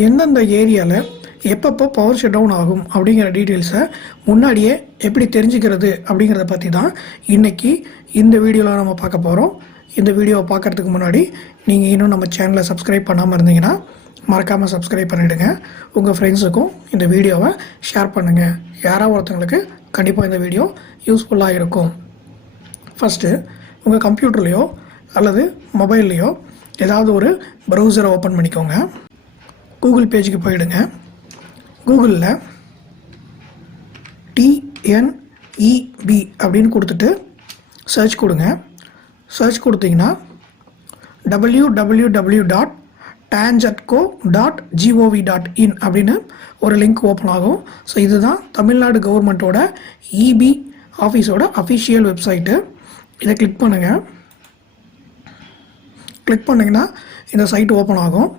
எந்தெந்த ஏரியாவில் எப்பப்போ பவர் ஷட் டவுன் ஆகும் அப்படிங்கிற டீட்டெயில்ஸை முன்னாடியே எப்படி தெரிஞ்சுக்கிறது அப்படிங்கிறத பற்றி தான் இன்றைக்கி இந்த வீடியோவில் நம்ம பார்க்க போகிறோம். இந்த வீடியோவை பார்க்குறதுக்கு முன்னாடி நீங்கள் இன்னும் நம்ம சேனலை சப்ஸ்கிரைப் பண்ணாமல் இருந்தீங்கன்னா மறக்காமல் சப்ஸ்கிரைப் பண்ணிவிடுங்க. உங்கள் ஃப்ரெண்ட்ஸுக்கும் இந்த வீடியோவை ஷேர் பண்ணுங்கள். யாராவது ஒருத்தங்களுக்கு கண்டிப்பாக இந்த வீடியோ யூஸ்ஃபுல்லாக இருக்கும். ஃபஸ்ட்டு உங்கள் கம்ப்யூட்டர்லேயோ அல்லது மொபைல்லையோ ஏதாவது ஒரு ப்ரௌசரை ஓப்பன் பண்ணிக்கோங்க. கூகுள் பேஜுக்கு போயிடுங்க. கூகுளில் tneb அப்படின்னு கொடுத்துட்டு சர்ச் கொடுங்க. சர்ச் கொடுத்தீங்கன்னா www.tanjatco.gov.in அப்படின்னு ஒரு லிங்க் ஓப்பன் ஆகும். ஸோ இதுதான் தமிழ்நாடு கவர்மெண்ட்டோட இபி ஆஃபீஸோட அஃபிஷியல் வெப்சைட்டு. இதை கிளிக் பண்ணுங்கள். கிளிக் பண்ணிங்கன்னா இந்த சைட் ஓப்பன் ஆகும்.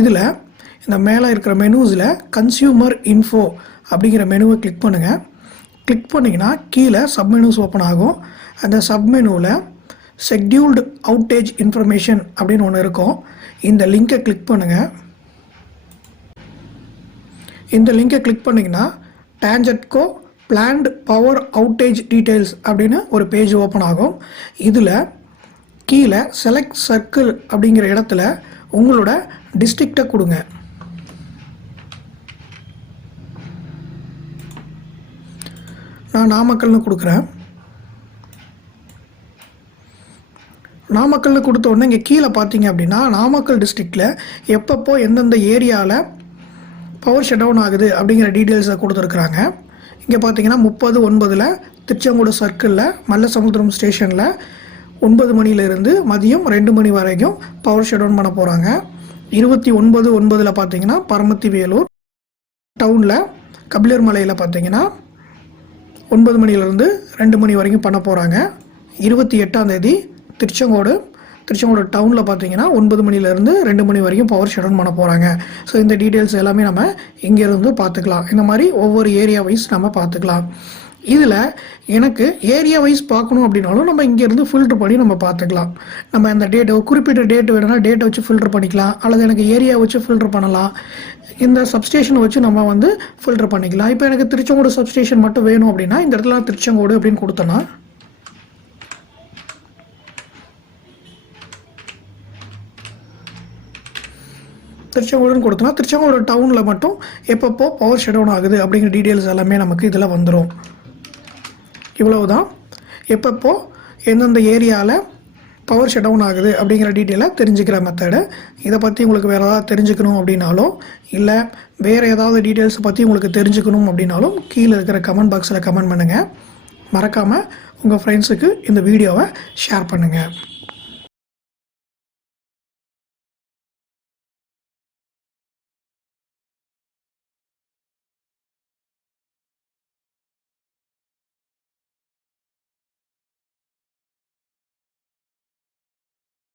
இதில் இந்த மேலே இருக்கிற மெனுஸில் கன்சியூமர் இன்ஃபோ அப்படிங்கிற மெனுவை கிளிக் பண்ணுங்கள். கிளிக் பண்ணிங்கன்னா கீழே சப்மெனுஸ் ஓப்பன் ஆகும். அந்த சப்மெனுவில் ஷெட்யூல்டு அவுட்டேஜ் இன்ஃபர்மேஷன் அப்படின்னு ஒன்று இருக்கும். இந்த லிங்கை கிளிக் பண்ணுங்கள். இந்த லிங்கை கிளிக் பண்ணிங்கன்னா TANGEDCO planned power outage details அப்படின்னு ஒரு பேஜ் ஓப்பன் ஆகும். இதில் கீழே செலக்ட் சர்க்கிள் அப்படிங்கிற இடத்துல உங்களோட டிஸ்ட்ரிக்டை கொடுங்க. நான் நாமக்கல்னு கொடுக்குறேன். நாமக்கல்னு கொடுத்த உடனே இங்கே கீழே பார்த்தீங்க அப்படின்னா நாமக்கல் டிஸ்ட்ரிக்டில் எப்பப்போ எந்தெந்த ஏரியாவில் பவர் ஷட் டவுன் ஆகுது அப்படிங்கிற டீட்டெயில்ஸை கொடுத்துருக்குறாங்க. இங்கே பார்த்தீங்கன்னா 30/9 திருச்செங்கோடு சர்க்கிளில் மல்லசமுத்திரம் ஸ்டேஷனில் 9 மணிலேருந்து மதியம் 2 மணி வரைக்கும் பவர் ஷட் டவுன் பண்ண போகிறாங்க. 29/9 பார்த்தீங்கன்னா பரமத்தி வேலூர் டவுனில் கபிலர் மலையில் பார்த்தீங்கன்னா 9 மணிலேருந்து 2 மணி வரைக்கும் பண்ண போகிறாங்க. 28ஆம் தேதி திருச்செங்கோடு டவுனில் பார்த்தீங்கன்னா 9 மணிலேருந்து 2 மணி வரைக்கும் பவர் ஷட் டவுன் பண்ண போகிறாங்க. ஸோ இந்த டீட்டெயில்ஸ் எல்லாமே நம்ம இங்கேருந்து பார்த்துக்கலாம். இந்த மாதிரி ஒவ்வொரு ஏரியா வைஸ் நம்ம பார்த்துக்கலாம். இதில் எனக்கு ஏரியா வைஸ் பார்க்கணும் அப்படின்னாலும் நம்ம இங்கேருந்து ஃபில்ட்ரு பண்ணி நம்ம பார்த்துக்கலாம். நம்ம அந்த டேட்டை குறிப்பிட்ட டேட்டு வேணும்னா டேட்டை வச்சு ஃபில்ட்ரு பண்ணிக்கலாம், அல்லது எனக்கு ஏரியா வச்சு ஃபில்ட்ரு பண்ணலாம். இந்த சப்ஸ்டேஷனை வச்சு நம்ம ஃபில்ட்ரு பண்ணிக்கலாம். இப்போ எனக்கு திருச்செங்கோடு சப்ஸ்டேஷன் மட்டும் வேணும் அப்படின்னா இந்த இடத்துல திருச்செங்கோடு அப்படின்னு கொடுத்தோன்னா திருச்செங்கோடுன்னு கொடுத்தோன்னா திருச்செங்கோடு டவுனில் மட்டும் எப்பப்போ பவர் ஷட் டவுன் ஆகுது அப்படிங்கிற டீட்டெயில்ஸ் எல்லாமே நமக்கு இதில் வந்துடும். இவ்வளவுதான் எப்பப்போ எந்தெந்த ஏரியாவில் பவர் ஷட் டவுன் ஆகுது அப்படிங்கிற டீட்டெயிலை தெரிஞ்சுக்கிற மெத்தடு. இதை பற்றி உங்களுக்கு வேறு ஏதாவது தெரிஞ்சுக்கணும் அப்படின்னாலும் இல்லை வேறு ஏதாவது டீட்டெயில்ஸை பற்றி உங்களுக்கு தெரிஞ்சுக்கணும் அப்படின்னாலும் கீழே இருக்கிற கமெண்ட் பாக்ஸில் கமெண்ட் பண்ணுங்கள். மறக்காமல் உங்கள் ஃப்ரெண்ட்ஸுக்கு இந்த வீடியோவை ஷேர் பண்ணுங்கள்.